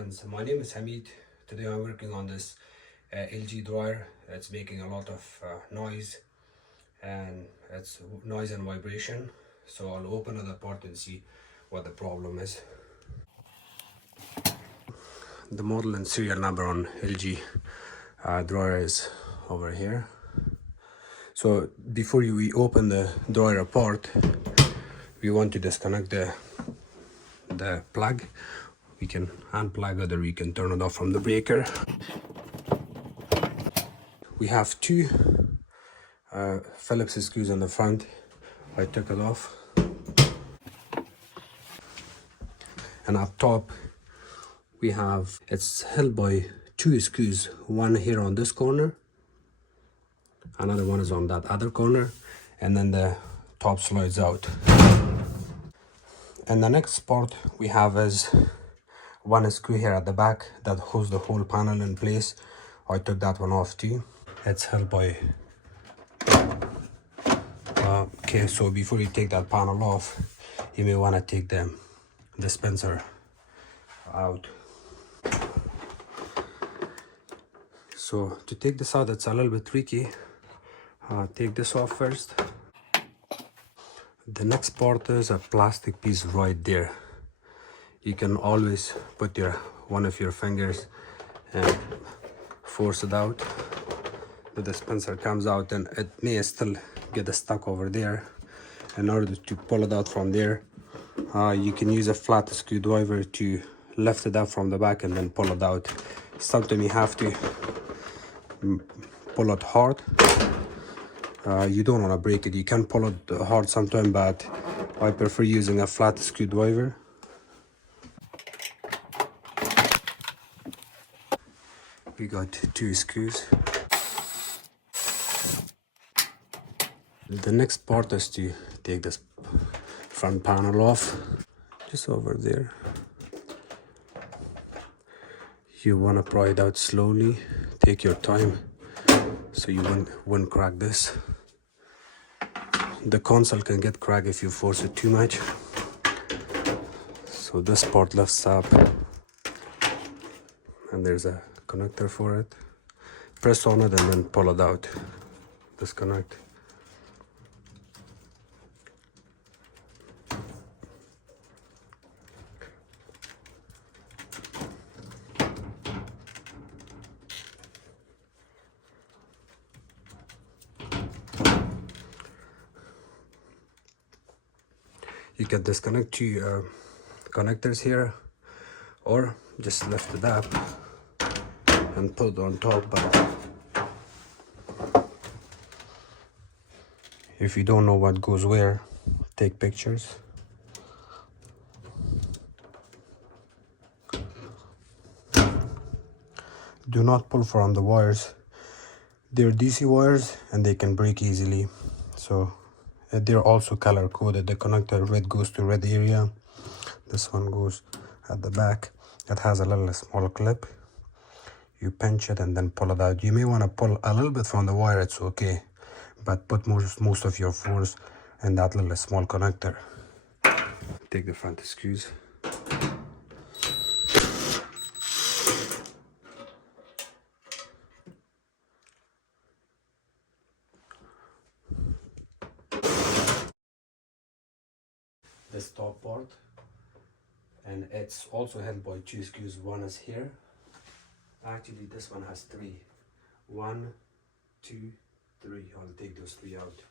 friends, my name is Hamid. Today I'm working on this LG dryer. It's making a lot of noise, and it's noise and vibration. So I'll open it apart and see what the problem is. The model and serial number on LG dryer is over here. So before we open the dryer apart, we want to disconnect the plug. We can unplug it or we can turn it off from the breaker. We have two Phillips screws on the front. I took it off. And up top we have, it's held by two screws, one here on this corner, another one is on that other corner, and then the top slides out. And the next part we have is one screw here at the back that holds the whole panel in place. I took that one off too. It's held by okay, so before you take that panel off, you may want to take the dispenser out. So to take this out, it's a little bit tricky. Take this off first. The next part is a plastic piece right there. You can always put one of your fingers and force it out. The dispenser comes out and it may still get stuck over there. In order to pull it out from there, you can use a flat screwdriver to lift it up from the back and then pull it out. Sometimes you have to pull it hard. You don't want to break it. You can pull it hard sometimes, but I prefer using a flat screwdriver. We got two screws. The next part is to take this front panel off. Just over there. You want to pry it out slowly. Take your time so you won't crack this. The console can get cracked if you force it too much. So this part lifts up and there's a connector for it. Press on it and then pull it out. Disconnect. You can disconnect two connectors here, or just lift it up and put it on top. But if you don't know what goes where, take pictures. Do not pull from the wires. They're DC wires and they can break easily. So they're also color coded. The connector red goes to red area. This one goes at the back. It has a little small clip. You pinch it and then pull it out. You may want to pull a little bit from the wire, it's okay, but put most of your force in that little small connector. Take the front screws. This top part, and it's also held by two screws. One is here. Actually, this one has three. 1, 2, 3. I'll take those three out.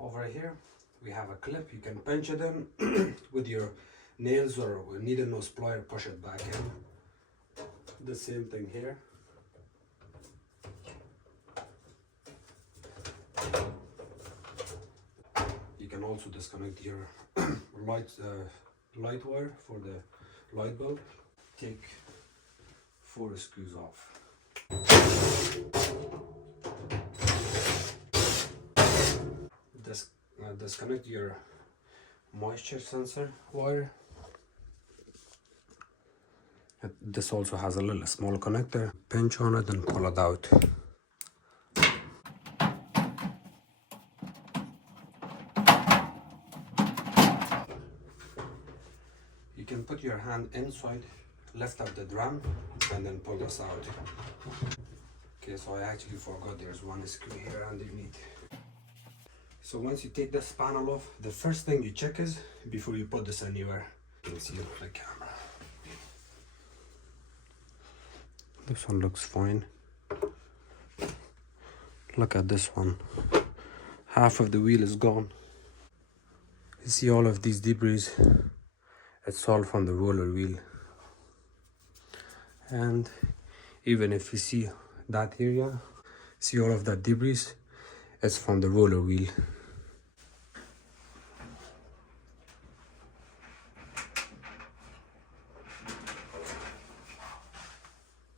Over here, we have a clip. You can pinch it in with your nails or needle nose plier. Push it back in. The same thing here. You can also disconnect your light wire for the light bulb. Take 4 screws off. Disconnect your moisture sensor wire. This also has a little small connector. Pinch on it and pull it out. You can put your hand inside, lift up the drum, and then pull this out. Okay, so I actually forgot there's one screw here underneath. So once you take this panel off, the first thing you check is before you put this anywhere. You can see the camera. This one looks fine. Look at this one. Half of the wheel is gone. You see all of these debris. It's all from the roller wheel. And even if you see that area, see all of that debris, it's from the roller wheel.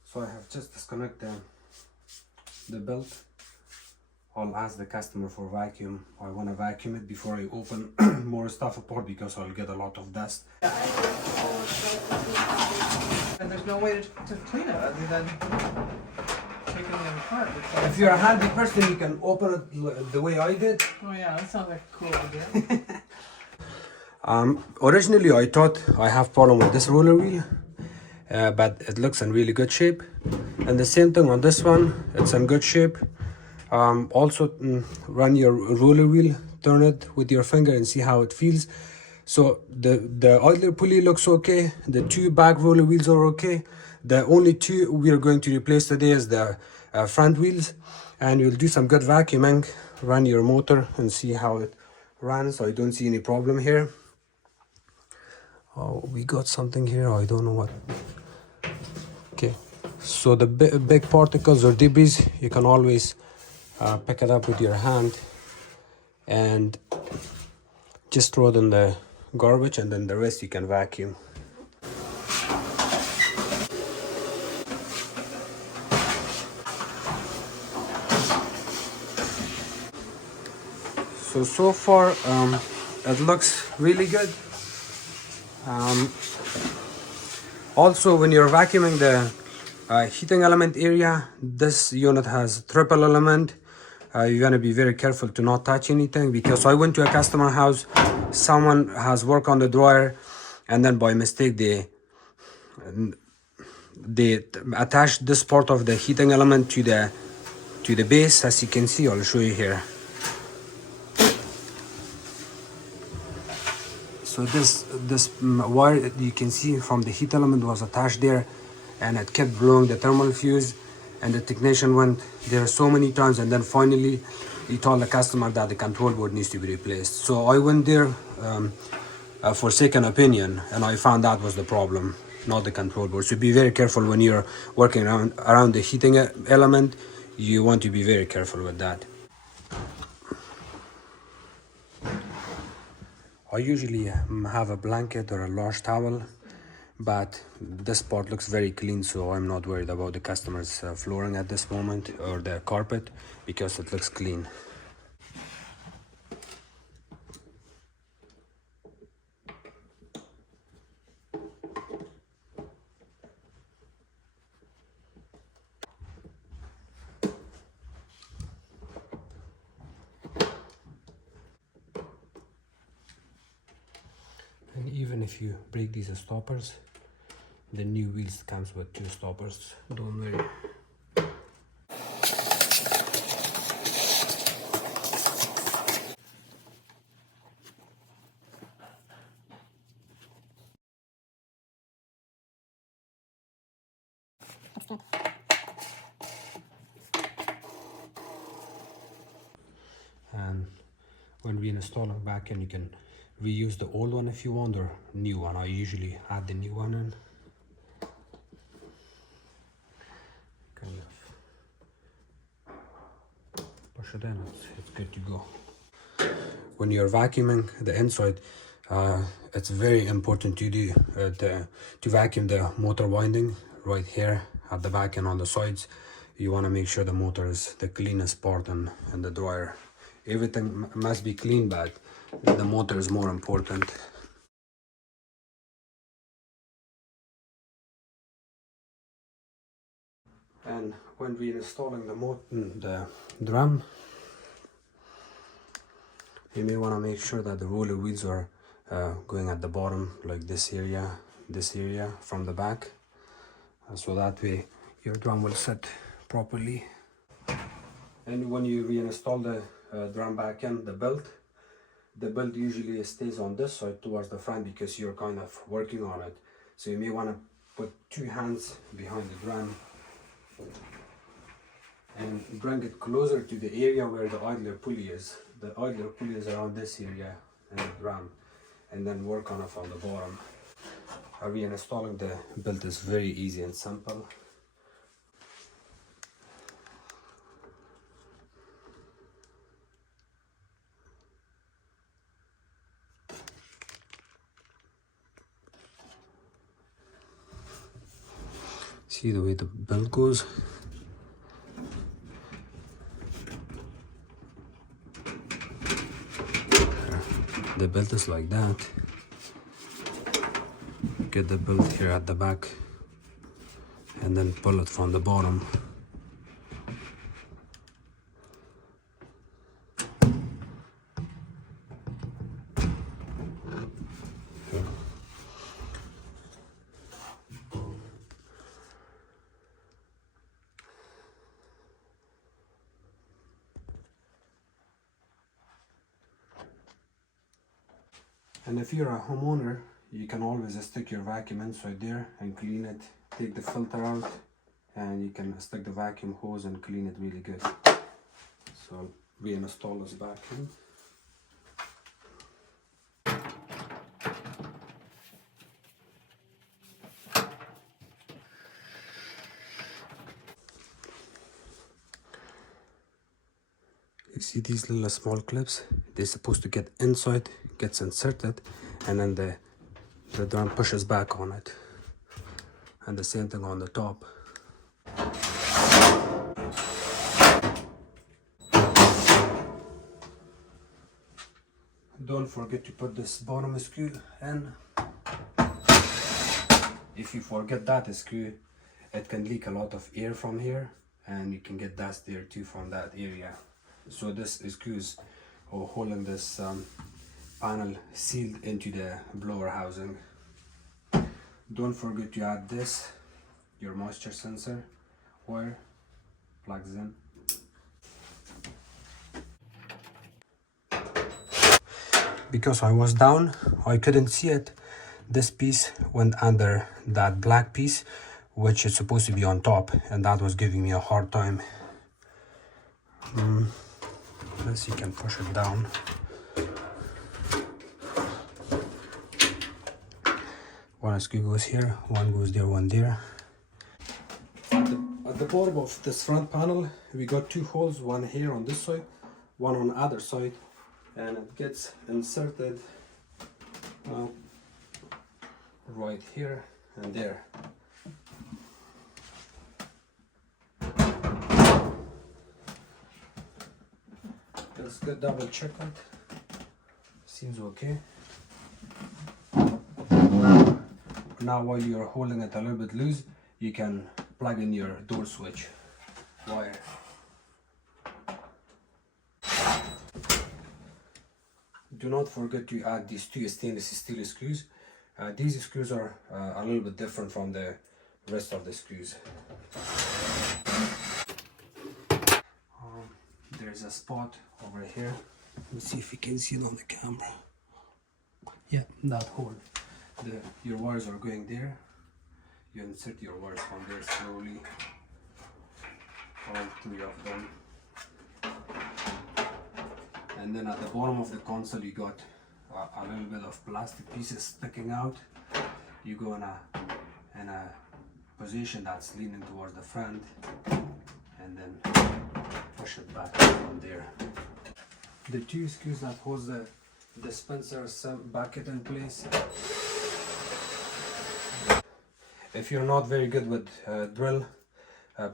So I have just disconnected the belt. I'll ask the customer for vacuum. I want to vacuum it before I open more stuff apart because I'll get a lot of dust. And there's no way to clean it other than taking it apart. If you're a handy person, you can open it the way I did. Oh yeah, that sounds like a cool idea. Originally I thought I have problem with this roller wheel, but it looks in really good shape. And the same thing on this one, it's in good shape. Also run your roller wheel, turn it with your finger and see how it feels. So the idler pulley looks okay, the two back roller wheels are okay. The only two we are going to replace today is the front wheels, and you'll do some good vacuuming, run your motor and see how it runs. I don't see any problem here. Oh, we got something here, I don't know what. Okay, so the big particles or debris, you can always pick it up with your hand and just throw it in the garbage, and then the rest you can vacuum. So far it looks really good. Also, when you're vacuuming the heating element area, this unit has triple element. You're gonna be very careful to not touch anything, because I went to a customer house, someone has worked on the dryer, and then by mistake they attached this part of the heating element to the base. As you can see, I'll show you here. So this wire you can see from the heat element was attached there, and it kept blowing the thermal fuse, and the technician went there so many times, and then finally he told the customer that the control board needs to be replaced. So I went there for second opinion, and I found that was the problem, not the control board. So be very careful when you're working around the heating element. You want to be very careful with that. I usually have a blanket or a large towel, but this part looks very clean, so I'm not worried about the customer's flooring at this moment, or the carpet, because it looks clean. And even if you break these stoppers, the new wheels comes with 2 stoppers, don't worry. And when reinstalling back in, you can reuse the old one if you want, or new one. I usually add the new one in. Kind of push it in, it's good to go. When you're vacuuming the inside, it's very important to do to vacuum the motor winding right here at the back and on the sides. You want to make sure the motor is the cleanest part in the dryer. Everything must be clean, but the motor is more important. And when we're installing the drum, you may want to make sure that the roller wheels are going at the bottom, like this area from the back, so that way your drum will sit properly. And when you reinstall the drum back in, the belt usually stays on this side towards the front because you're kind of working on it. So you may want to put 2 hands behind the drum and bring it closer to the area where the idler pulley is. The idler pulley is around this area in the drum, and then work on it from the bottom. Reinstalling the belt is very easy and simple. See the way the belt goes? The belt is like that. Get the belt here at the back and then pull it from the bottom. And if you're a homeowner, you can always stick your vacuum inside there and clean it. Take the filter out and you can stick the vacuum hose and clean it really good. So reinstall this back in. You see these little small clips? They're supposed to get inside, gets inserted, and then the drum pushes back on it. And the same thing on the top. Don't forget to put this bottom screw in. If you forget that screw, it can leak a lot of air from here, and you can get dust there too from that area. So this screw is holding this panel sealed into the blower housing. Don't forget to add this, your moisture sensor wire, plugs in. Because I was down, I couldn't see it. This piece went under that black piece, which is supposed to be on top, and that was giving me a hard time. Unless you can push it down. One screw goes here, one goes there, one there. At the bottom of this front panel, we got 2 holes, one here on this side, one on the other side, and it gets inserted right here and there. Let's go double check it. Seems okay. Now while you're holding it a little bit loose, you can plug in your door switch wire. Do not forget to add these 2 stainless steel screws. These screws are a little bit different from the rest of the screws. There's a spot over here. Let's see if you can see it on the camera. Yeah, that hole. Your wires are going there. You insert your wires from there slowly. All 3 of them. And then at the bottom of the console you got a little bit of plastic pieces sticking out. You go in a position that's leaning towards the front, and then push it back from there. The 2 screws that holds the dispenser bucket in place. If you're not very good with drill,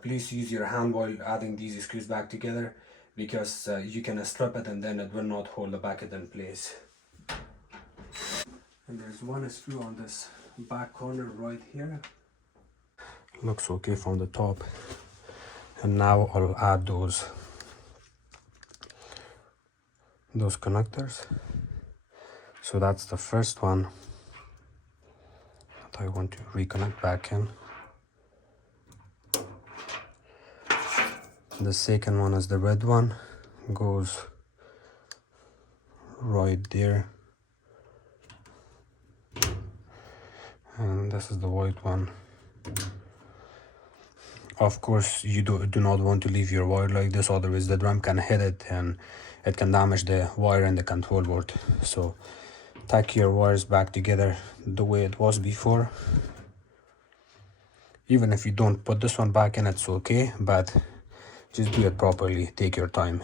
please use your hand while adding these screws back together, because you can strip it and then it will not hold the bucket in place. And there's 1 screw on this back corner right here. Looks okay from the top. And now I'll add those connectors. So that's the first one that I want to reconnect back in. The second one is the red one, goes right there, and this is the white one. Of course, you do not want to leave your wire like this, otherwise the drum can hit it and it can damage the wire and the control board. So tack your wires back together the way it was before. Even if you don't put this one back in, it's okay, but just do it properly, take your time.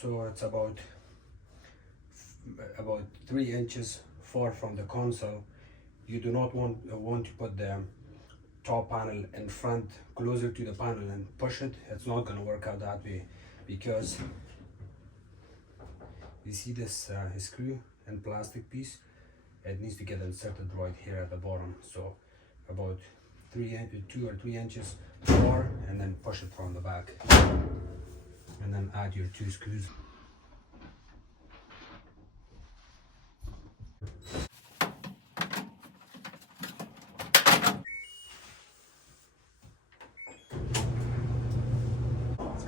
So it's about 3 inches far from the console. You do not want to put the top panel in front, closer to the panel, and push it. It's not going to work out that way, because you see this screw and plastic piece, it needs to get inserted right here at the bottom. So about 2 or 3 inches far, and then push it from the back, and then add your 2 screws.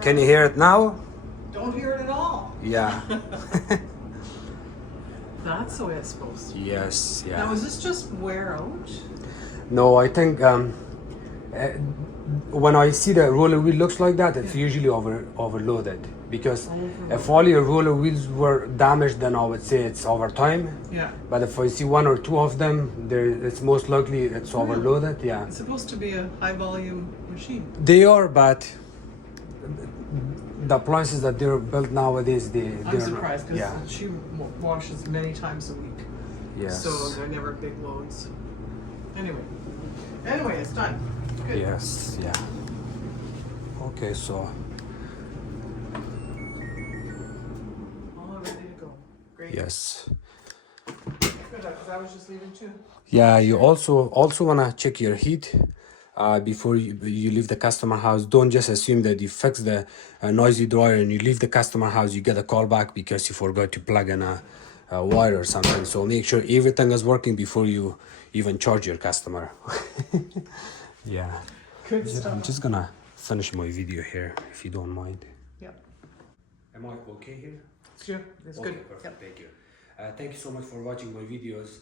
Can you hear it now? Don't hear it at all. Yeah. That's the way it's supposed to be. Yes, yeah. Now, is this just wear out? No, I think when I see the roller wheel looks like that, it's usually overloaded. Because if all your roller wheels were damaged, then I would say it's over time. Yeah. But if I see 1 or 2 of them, it's most likely it's overloaded. Yeah. It's supposed to be a high volume machine. They are, but the appliances that they're built nowadays, they're I'm surprised because yeah. she washes many times a week. Yes. So they're never big loads. Anyway, it's done. Good. Yes, yeah. Okay, so All ready to go. Great. yes. Good, because I was just leaving too. Yeah, you also wanna check your heat before you leave the customer house. Don't just assume that you fix the noisy dryer and you leave the customer house, you get a call back because you forgot to plug in a wire or something. So make sure everything is working before you even charge your customer. Yeah. Good stuff. I'm just gonna finish my video here, if you don't mind. Yeah. Am I okay here? Sure. It's Okay, good. perfect. Thank you. Thank you so much for watching my videos.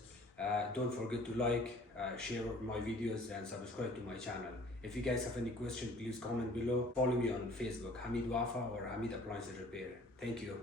Don't forget to like, share my videos, and subscribe to my channel. If you guys have any questions, please comment below. Follow me on Facebook, Hamid Wafa or Hamid Appliances Repair. Thank you.